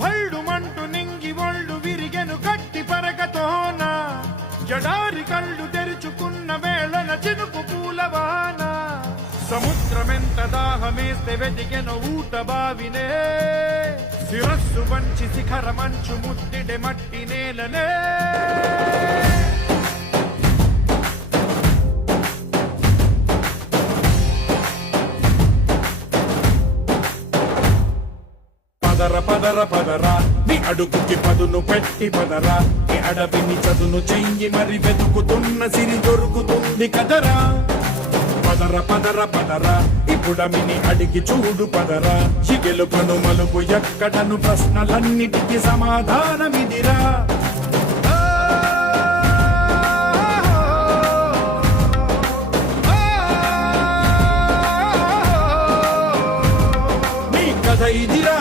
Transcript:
భల్డు మంటు నింగి ఒళ్ళు విరిగెను గట్టి పరకతోన జడారి కళ్ళు తెరుచుకున్న వేళన చినుకు పూలవాన సముద్రమెంత దాహమేస్తే వెతికెను ఊట బావినే శిరస్సు వంచి శిఖర మంచు ముట్టిడే మట్టి నేలనే పదర పదర పదరా నీ అడుగుకి పదును పెట్టి పదరా నీ అడవిని చదును చెయ్యి మరి వెతుకుతున్న సిరి దొరుకుతుంది కదరా పదర పదర పదరా ఇప్పుడమిని అడిగి చూడు పదరా గెలుపను మలుపు ఎక్కడను ప్రశ్నలన్నిటికీ సమాధానమిదిరా నీ కథ ఇదిరా